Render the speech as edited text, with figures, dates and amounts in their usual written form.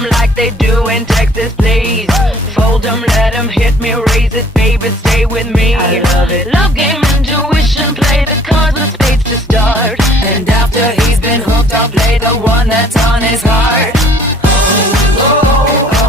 'em like they do in Texas, please. Fold 'em, let 'em hit me, raise it, baby, stay with me. I love it. Love game, intuition, play the cards with spades to start. And after he's been hooked, I'll play the one that's on his heart. Oh, oh, oh.